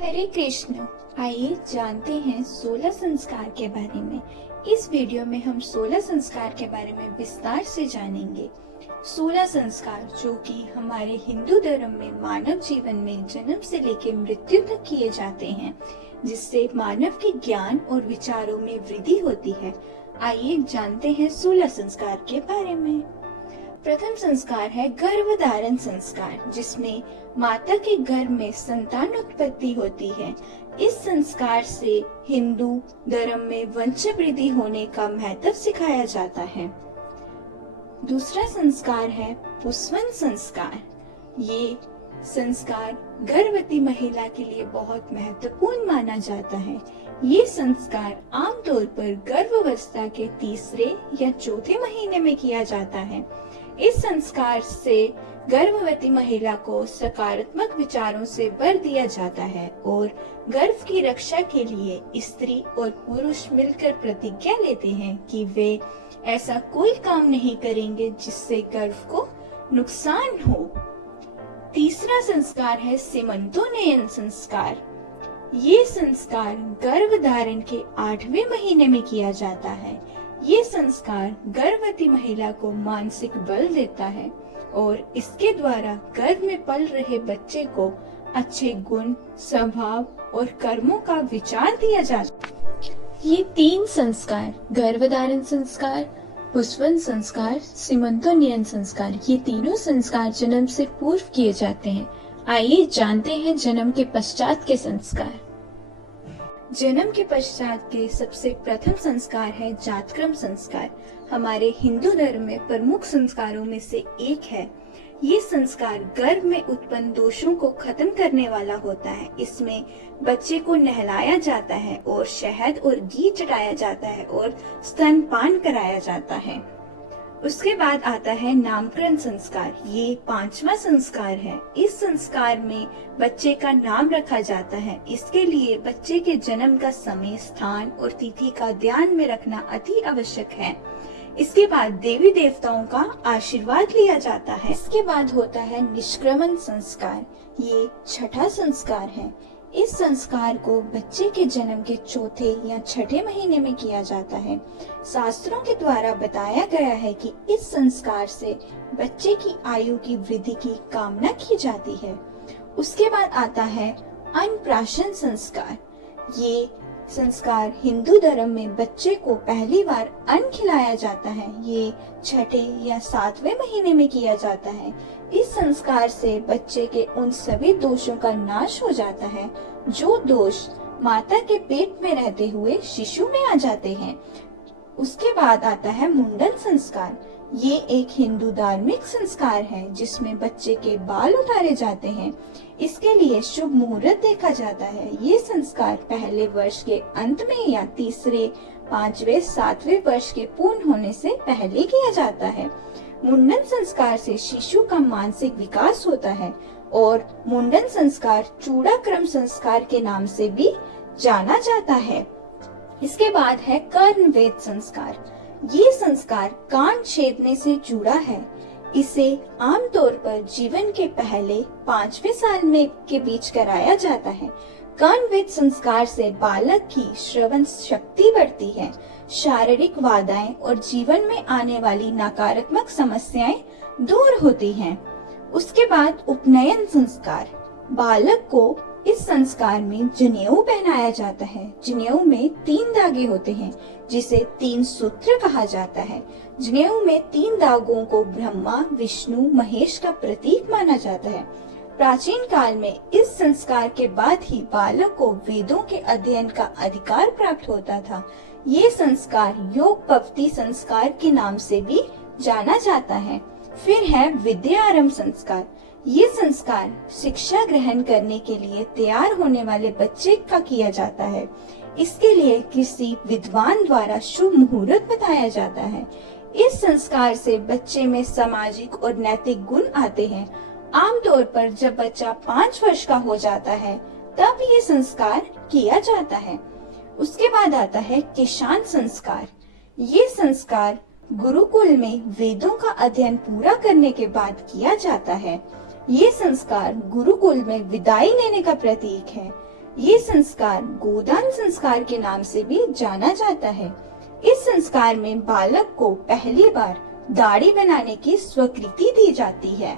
हरे कृष्ण। आइए जानते हैं 16 संस्कार के बारे में। इस वीडियो में हम 16 संस्कार के बारे में विस्तार से जानेंगे। 16 संस्कार जो कि हमारे हिंदू धर्म में मानव जीवन में जन्म से लेकर मृत्यु तक किए जाते हैं, जिससे मानव के ज्ञान और विचारों में वृद्धि होती है। आइए जानते हैं 16 संस्कार के बारे में। प्रथम संस्कार है गर्भधारण संस्कार, जिसमें माता के गर्भ में संतान उत्पत्ति होती है। इस संस्कार से हिंदू धर्म में वंशवृद्धि होने का महत्व सिखाया जाता है। दूसरा संस्कार है पुंसवन संस्कार। ये संस्कार गर्भवती महिला के लिए बहुत महत्वपूर्ण माना जाता है। ये संस्कार आमतौर पर गर्भावस्था के तीसरे या चौथे महीने में किया जाता है। इस संस्कार से गर्भवती महिला को सकारात्मक विचारों से भर दिया जाता है और गर्भ की रक्षा के लिए स्त्री और पुरुष मिलकर प्रतिज्ञा लेते हैं कि वे ऐसा कोई काम नहीं करेंगे जिससे गर्भ को नुकसान हो। तीसरा संस्कार है सीमंतोन्नयन संस्कार। ये संस्कार गर्भधारण के 8वें महीने में किया जाता है। ये संस्कार गर्भवती महिला को मानसिक बल देता है और इसके द्वारा गर्भ में पल रहे बच्चे को अच्छे गुण, स्वभाव और कर्मों का विचार दिया जाता है। ये 3 संस्कार, गर्भधारण संस्कार, पुंसवन संस्कार, सीमंतोन्नयन संस्कार, ये तीनों संस्कार जन्म से पूर्व किए जाते हैं। आइए जानते हैं जन्म के पश्चात के संस्कार। जन्म के पश्चात के सबसे प्रथम संस्कार है जातक्रम संस्कार। हमारे हिंदू धर्म में प्रमुख संस्कारों में से एक है। ये संस्कार गर्भ में उत्पन्न दोषों को खत्म करने वाला होता है। इसमें बच्चे को नहलाया जाता है और शहद और घी चढ़ाया जाता है और स्तनपान कराया जाता है। उसके बाद आता है नामकरण संस्कार। ये 5वां संस्कार है। इस संस्कार में बच्चे का नाम रखा जाता है। इसके लिए बच्चे के जन्म का समय, स्थान और तिथि का ध्यान में रखना अति आवश्यक है। इसके बाद देवी देवताओं का आशीर्वाद लिया जाता है। इसके बाद होता है निष्क्रमण संस्कार। ये 6ठा संस्कार है। इस संस्कार को बच्चे के जन्म के 4थे या 6ठे महीने में किया जाता है। शास्त्रों के द्वारा बताया गया है कि इस संस्कार से बच्चे की आयु की वृद्धि की कामना की जाती है। उसके बाद आता है अन्नप्राशन संस्कार। ये संस्कार हिंदू धर्म में बच्चे को पहली बार अन्न खिलाया जाता है। ये 6ठे या 7वें महीने में किया जाता है। इस संस्कार से बच्चे के उन सभी दोषों का नाश हो जाता है जो दोष माता के पेट में रहते हुए शिशु में आ जाते हैं। उसके बाद आता है मुंडन संस्कार। ये एक हिंदू धार्मिक संस्कार है जिसमें बच्चे के बाल उतारे जाते हैं। इसके लिए शुभ मुहूर्त देखा जाता है। ये संस्कार पहले वर्ष के अंत में या तीसरे, 5वें, 7वें वर्ष के पूर्ण होने से पहले किया जाता है। मुंडन संस्कार से शिशु का मानसिक विकास होता है और मुंडन संस्कार चूड़ाक्रम संस्कार के नाम से भी जाना जाता है। इसके बाद है कर्णवेध संस्कार। ये संस्कार कान छेदने से जुड़ा है। इसे आमतौर पर जीवन के पहले 5वें साल में के बीच कराया जाता है। कर्णवेध संस्कार से बालक की श्रवण शक्ति बढ़ती है, शारीरिक बाधाएं और जीवन में आने वाली नकारात्मक समस्याएं दूर होती हैं। उसके बाद उपनयन संस्कार। बालक को इस संस्कार में जनेऊ पहनाया जाता है। जनेऊ में 3 धागे होते हैं जिसे 3 सूत्र कहा जाता है। जनेऊ में 3 धागों को ब्रह्मा, विष्णु, महेश का प्रतीक माना जाता है। प्राचीन काल में इस संस्कार के बाद ही बालक को वेदों के अध्ययन का अधिकार प्राप्त होता था। ये संस्कार योग पवती संस्कार के नाम से भी जाना जाता है। फिर है विद्यारंभ संस्कार। ये संस्कार शिक्षा ग्रहण करने के लिए तैयार होने वाले बच्चे का किया जाता है। इसके लिए किसी विद्वान द्वारा शुभ मुहूर्त बताया जाता है। इस संस्कार से बच्चे में सामाजिक और नैतिक गुण आते हैं। आमतौर पर जब बच्चा 5 वर्ष का हो जाता है तब ये संस्कार किया जाता है। उसके बाद आता है किशान संस्कार। ये संस्कार गुरुकुल में वेदों का अध्ययन पूरा करने के बाद किया जाता है। ये संस्कार गुरुकुल में विदाई लेने का प्रतीक है। ये संस्कार गोदान संस्कार के नाम से भी जाना जाता है। इस संस्कार में बालक को पहली बार दाढ़ी बनाने की स्वीकृति दी जाती है।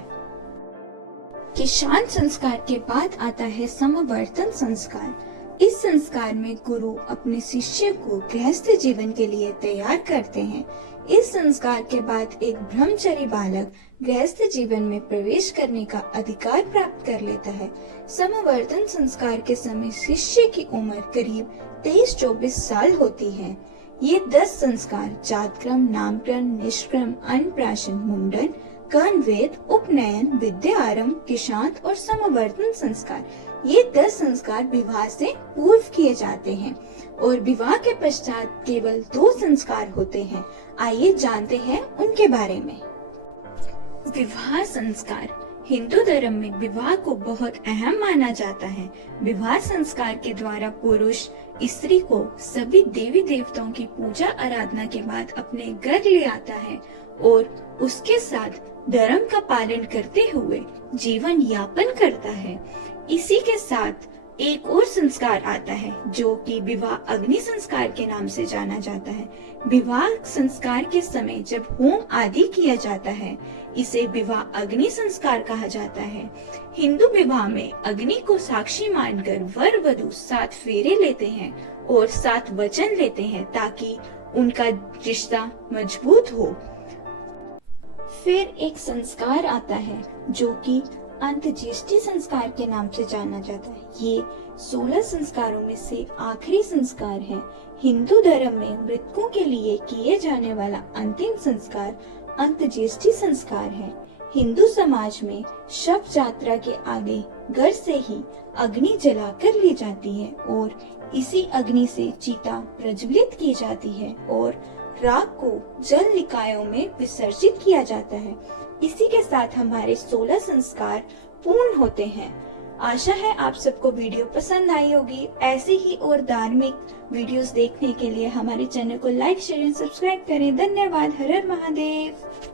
किशान संस्कार के बाद आता है समवर्तन संस्कार। इस संस्कार में गुरु अपने शिष्य को गृहस्थ जीवन के लिए तैयार करते हैं। इस संस्कार के बाद एक ब्रह्मचारी बालक गृहस्थ जीवन में प्रवेश करने का अधिकार प्राप्त कर लेता है। समवर्तन संस्कार के समय शिष्य की उम्र करीब 23-24 साल होती है। ये 10 संस्कार जातक्रम, नामकरण, निष्क्रम, अन्नप्राशन, मुंडन, कर्णवेद, उपनयन, विद्या आरंभ, किशांत और समवर्तन संस्कार, ये 10 संस्कार विवाह से पूर्व किए जाते हैं और विवाह के पश्चात केवल 2 संस्कार होते हैं। आइए जानते हैं उनके बारे में। विवाह संस्कार। हिंदू धर्म में विवाह को बहुत अहम माना जाता है। विवाह संस्कार के द्वारा पुरुष स्त्री को सभी देवी देवताओं की पूजा आराधना के बाद अपने घर ले आता है और उसके साथ धर्म का पालन करते हुए जीवन यापन करता है। इसी के साथ एक और संस्कार आता है जो कि विवाह अग्नि संस्कार के नाम से जाना जाता है। विवाह संस्कार के समय जब होम आदि किया जाता है, इसे विवाह अग्नि संस्कार कहा जाता है। हिंदू विवाह में अग्नि को साक्षी मानकर वर वधू 7 फेरे लेते हैं और 7 वचन लेते हैं ताकि उनका रिश्ता मजबूत हो। फिर एक संस्कार आता है जो कि अंत्येष्टि संस्कार के नाम से जाना जाता है। ये 16 संस्कारों में से आखिरी संस्कार है। हिंदू धर्म में मृतकों के लिए किए जाने वाला अंतिम संस्कार अंत्येष्टि संस्कार है। हिंदू समाज में शव यात्रा के आगे घर से ही अग्नि जलाकर ली जाती है और इसी अग्नि से चिता प्रज्वलित की जाती है और राख को जल निकायों में विसर्जित किया जाता है। इसी के साथ हमारे 16 संस्कार पूर्ण होते हैं। आशा है आप सबको वीडियो पसंद आई होगी। ऐसे ही और धार्मिक वीडियोस देखने के लिए हमारे चैनल को लाइक, शेयर एंड सब्सक्राइब करें। धन्यवाद। हर हर महादेव।